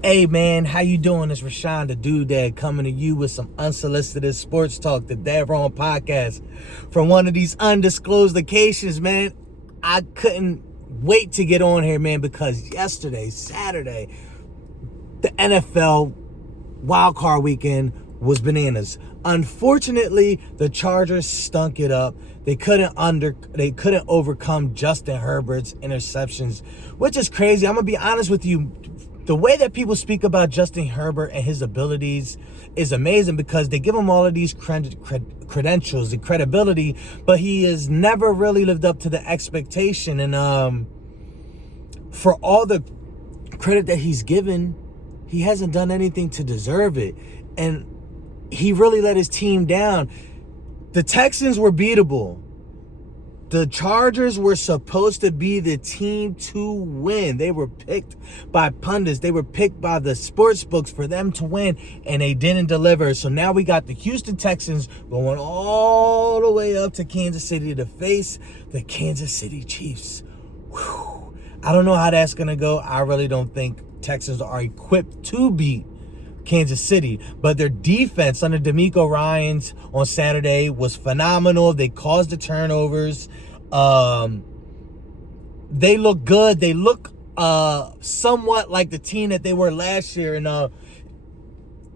Hey man, how you doing? It's Rashawn the Doodad coming to you with some unsolicited sports talk, the DeadRong Podcast. From one of these undisclosed locations, man. I couldn't wait to get on here, man, because yesterday, Saturday, the NFL wildcard weekend was bananas. Unfortunately, the Chargers stunk it up. They couldn't overcome Justin Herbert's interceptions, which is crazy. I'm gonna be honest with you. The way that people speak about Justin Herbert and his abilities is amazing because they give him all of these credentials and credibility, but he has never really lived up to the expectation. And for all the credit that he's given, he hasn't done anything to deserve it. And he really let his team down. The Texans were beatable. The Chargers were supposed to be the team to win. They were picked by pundits. They were picked by the sports books for them to win, and they didn't deliver. So now we got the Houston Texans going all the way up to Kansas City to face the Kansas City Chiefs. Whew. I don't know how that's going to go. I really don't think Texans are equipped to beat Kansas City, but their defense under DeMeco Ryans on Saturday was phenomenal. They caused the turnovers. They look good. They look somewhat like the team that they were last year. And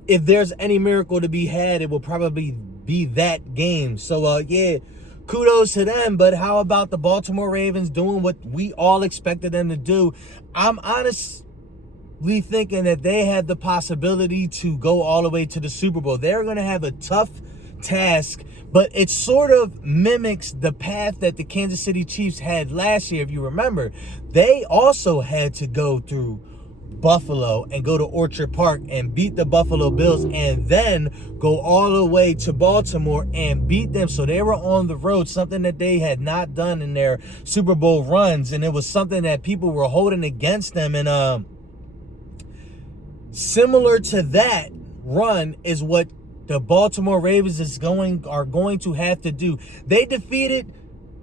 if there's any miracle to be had, it will probably be that game. So yeah, kudos to them. But how about the Baltimore Ravens doing what we all expected them to do? I'm honestly thinking that they have the possibility to go all the way to the Super Bowl. They're going to have a tough task, but it sort of mimics the path that the Kansas City Chiefs had last year. If you remember, they also had to go through Buffalo and go to Orchard Park and beat the Buffalo Bills and then go all the way to Baltimore and beat them. So they were on the road, something that they had not done in their Super Bowl runs, and it was something that people were holding against them. And similar to that run is what the Baltimore Ravens are going to have to do. They defeated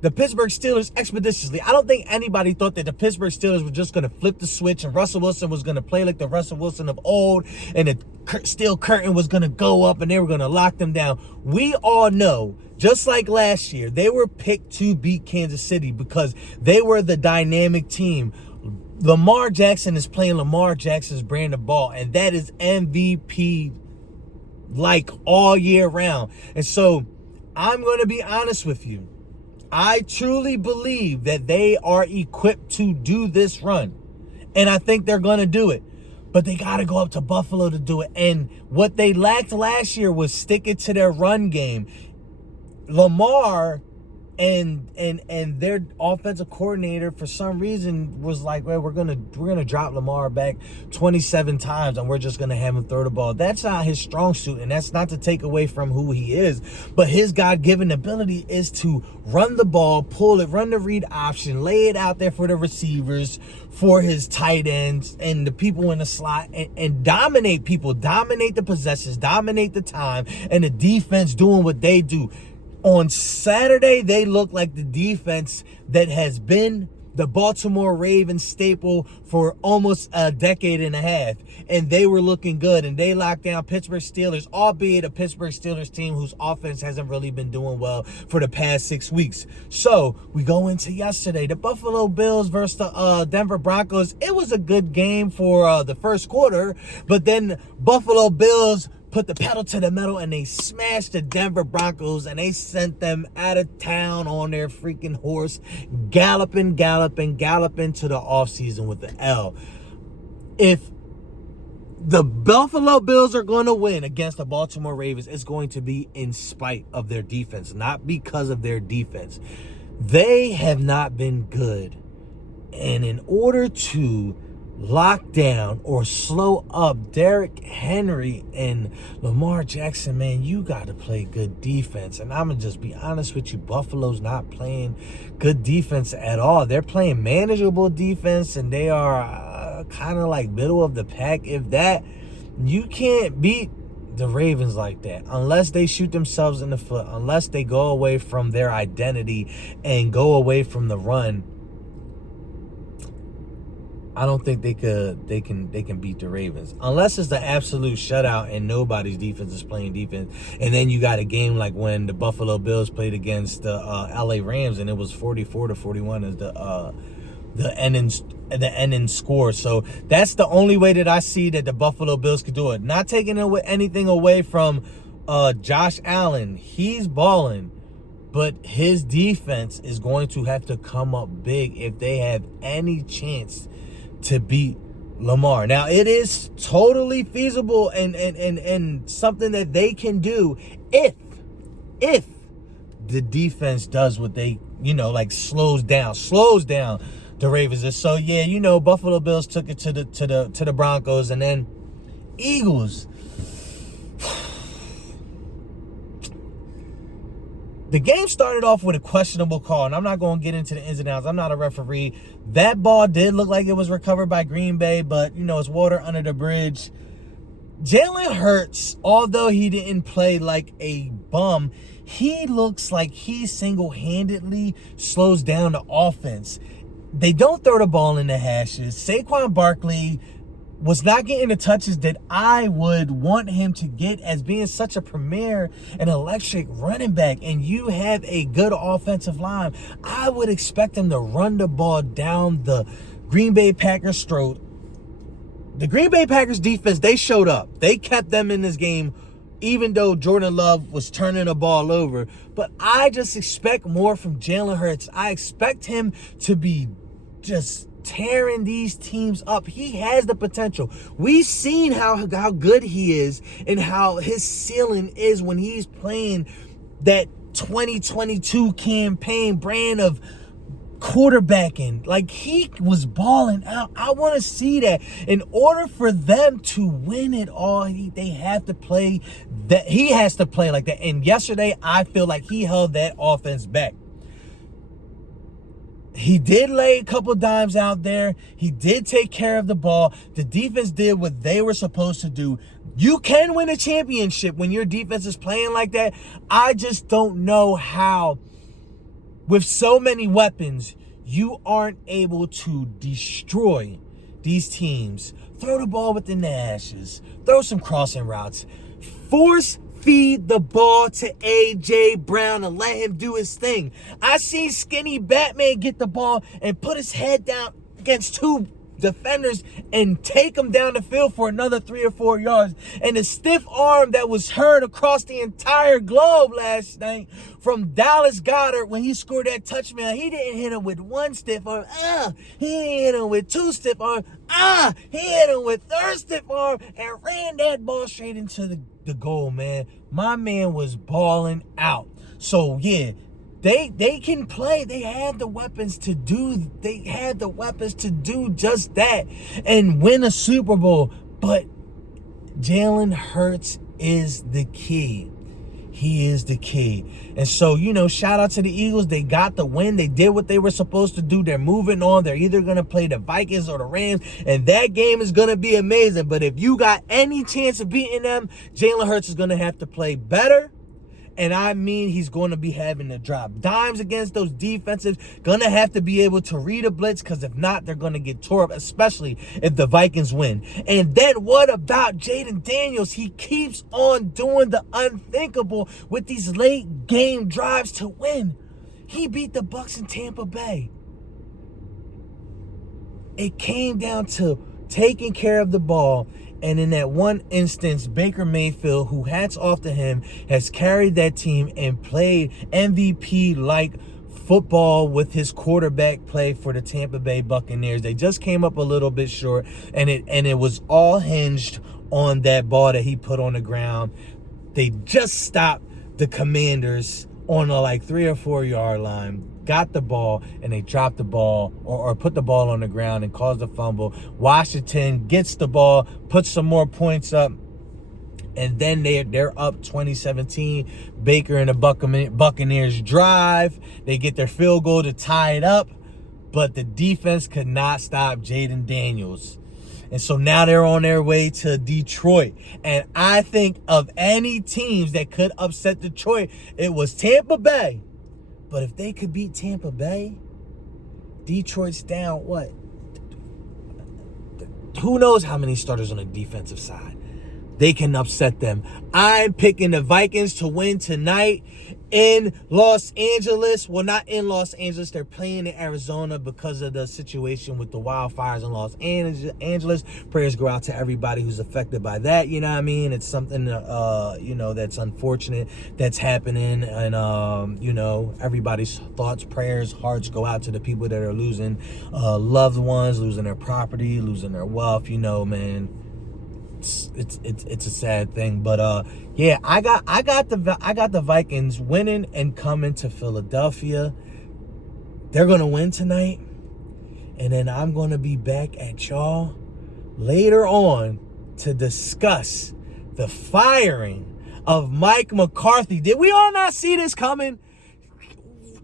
the Pittsburgh Steelers expeditiously. I don't think anybody thought that the Pittsburgh Steelers were just going to flip the switch and Russell Wilson was going to play like the Russell Wilson of old and the steel curtain was going to go up and they were going to lock them down. We all know, just like last year, they were picked to beat Kansas City because they were the dynamic team. Lamar Jackson is playing Lamar Jackson's brand of ball, and that is MVP like all year round. And so I'm going to be honest with you. I truly believe that they are equipped to do this run, and I think they're going to do it. But they got to go up to Buffalo to do it. And what they lacked last year was sticking to their run game. Lamar and their offensive coordinator for some reason was like, well, we're gonna drop Lamar back 27 times and we're just gonna have him throw the ball. That's not his strong suit, and that's not to take away from who he is, but his God-given ability is to run the ball, pull it, run the read option, lay it out there for the receivers, for his tight ends and the people in the slot, and dominate people, dominate the possessions, dominate the time, and the defense doing what they do. On Saturday, they look like the defense that has been the Baltimore Ravens staple for almost a decade and a half. And they were looking good. And they locked down Pittsburgh Steelers, albeit a Pittsburgh Steelers team whose offense hasn't really been doing well for the past 6 weeks. So we go into yesterday. The Buffalo Bills versus the Denver Broncos. It was a good game for the first quarter. But then Buffalo Bills put the pedal to the metal and they smashed the Denver Broncos and they sent them out of town on their freaking horse, galloping to the offseason with the L. If the Buffalo Bills are going to win against the Baltimore Ravens, it's going to be in spite of their defense, not because of their defense. They have not been good. And in order to lock down or slow up Derrick Henry and Lamar Jackson, man, you got to play good defense. And I'm going to just be honest with you, Buffalo's not playing good defense at all. They're playing manageable defense, and they are kind of like middle of the pack. If that, you can't beat the Ravens like that unless they shoot themselves in the foot, unless they go away from their identity and go away from the run. I don't think they can beat the Ravens unless it's the absolute shutout and nobody's defense is playing defense. And then you got a game like when the Buffalo Bills played against the LA Rams and it was 44-41 as the ending score. So that's the only way that I see that the Buffalo Bills could do it. Not taking anything away from Josh Allen. He's balling. But his defense is going to have to come up big if they have any chance to beat Lamar. Now, it is totally feasible and something that they can do if the defense does what they, slows down the Ravens. So, yeah, Buffalo Bills took it to the Broncos, and then Eagles. The game started off with a questionable call, and I'm not going to get into the ins and outs. I'm not a referee. That ball did look like it was recovered by Green Bay, but, it's water under the bridge. Jalen Hurts, although he didn't play like a bum, he looks like he single-handedly slows down the offense. They don't throw the ball in the hashes. Saquon Barkley was not getting the touches that I would want him to get as being such a premier and electric running back, and you have a good offensive line. I would expect him to run the ball down the Green Bay Packers' throat. The Green Bay Packers defense, they showed up. They kept them in this game, even though Jordan Love was turning the ball over. But I just expect more from Jalen Hurts. I expect him to be just tearing these teams up. He has the potential. We've seen how good he is and how his ceiling is when he's playing that 2022 campaign brand of quarterbacking. Like, he was balling out. I want to see that. In order for them to win it all, they have to play that. He has to play like that. And yesterday, I feel like he held that offense back. He did lay a couple dimes out there. He did take care of the ball. The defense did what they were supposed to do. You can win a championship when your defense is playing like that. I just don't know how, with so many weapons, you aren't able to destroy these teams. Throw the ball within the ashes. Throw some crossing routes. Feed the ball to A.J. Brown and let him do his thing. I seen skinny Batman get the ball and put his head down against two defenders and take him down the field for another 3 or 4 yards. And the stiff arm that was heard across the entire globe last night from Dallas Goedert when he scored that touchdown, he didn't hit him with one stiff arm. He didn't hit him with two stiff arms. He hit him with third stiff arm and ran that ball straight into the goal, man. My man was balling out. So, yeah, they can play. They had the weapons to do just that and win a Super Bowl. But Jalen Hurts is the key. He is the key. And so, shout out to the Eagles. They got the win. They did what they were supposed to do. They're moving on. They're either going to play the Vikings or the Rams, and that game is going to be amazing. But if you got any chance of beating them, Jalen Hurts is going to have to play better. And I mean, he's going to be having to drop dimes against those defenses. Going to have to be able to read a blitz, because if not, they're going to get tore up, especially if the Vikings win. And then what about Jayden Daniels? He keeps on doing the unthinkable with these late game drives to win. He beat the Bucs in Tampa Bay. It came down to taking care of the ball. And in that one instance, Baker Mayfield, who hats off to him, has carried that team and played MVP-like football with his quarterback play for the Tampa Bay Buccaneers. They just came up a little bit short, and it was all hinged on that ball that he put on the ground. They just stopped the Commanders on a 3 or 4 yard line. Got the ball, and they dropped the ball or put the ball on the ground and caused a fumble. Washington gets the ball, puts some more points up, and then they're up 2017. Baker and the Buccaneers drive. They get their field goal to tie it up, but the defense could not stop Jayden Daniels. And so now they're on their way to Detroit. And I think of any teams that could upset Detroit, it was Tampa Bay. But if they could beat Tampa Bay, Detroit's down, what? who knows how many starters on the defensive side. They can upset them. I'm picking the Vikings to win tonight in Los Angeles. Well, not in Los Angeles. They're playing in Arizona because of the situation with the wildfires in Los Angeles. Prayers go out to everybody who's affected by that. You know what I mean? It's something, that's unfortunate that's happening. And, everybody's thoughts, prayers, hearts go out to the people that are losing loved ones, losing their property, losing their wealth. Man. It's a sad thing, but I got the Vikings winning and coming to Philadelphia. They're gonna win tonight, and then I'm gonna be back at y'all later on to discuss the firing of Mike McCarthy. Did we all not see this coming?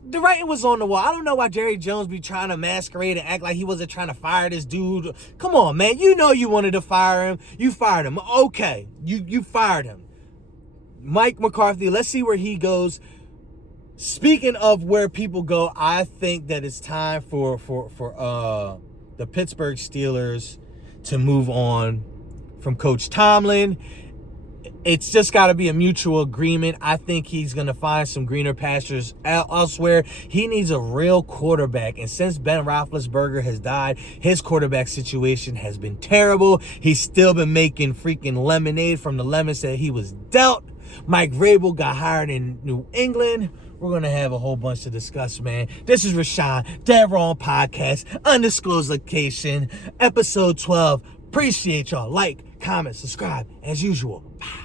The writing was on the wall. I don't know why Jerry Jones be trying to masquerade and act like he wasn't trying to fire this dude. Come on, man. You know you wanted to fire him. You fired him. Okay. You fired him. Mike McCarthy, let's see where he goes. Speaking of where people go, I think that it's time for the Pittsburgh Steelers to move on from Coach Tomlin. It's just got to be a mutual agreement. I think he's going to find some greener pastures elsewhere. He needs a real quarterback. And since Ben Roethlisberger has died, his quarterback situation has been terrible. He's still been making freaking lemonade from the lemons that he was dealt. Mike Vrabel got hired in New England. We're going to have a whole bunch to discuss, man. This is Rashawn, DeadRong Podcast, undisclosed location, episode 12. Appreciate y'all. Like, comment, subscribe, as usual. Bye.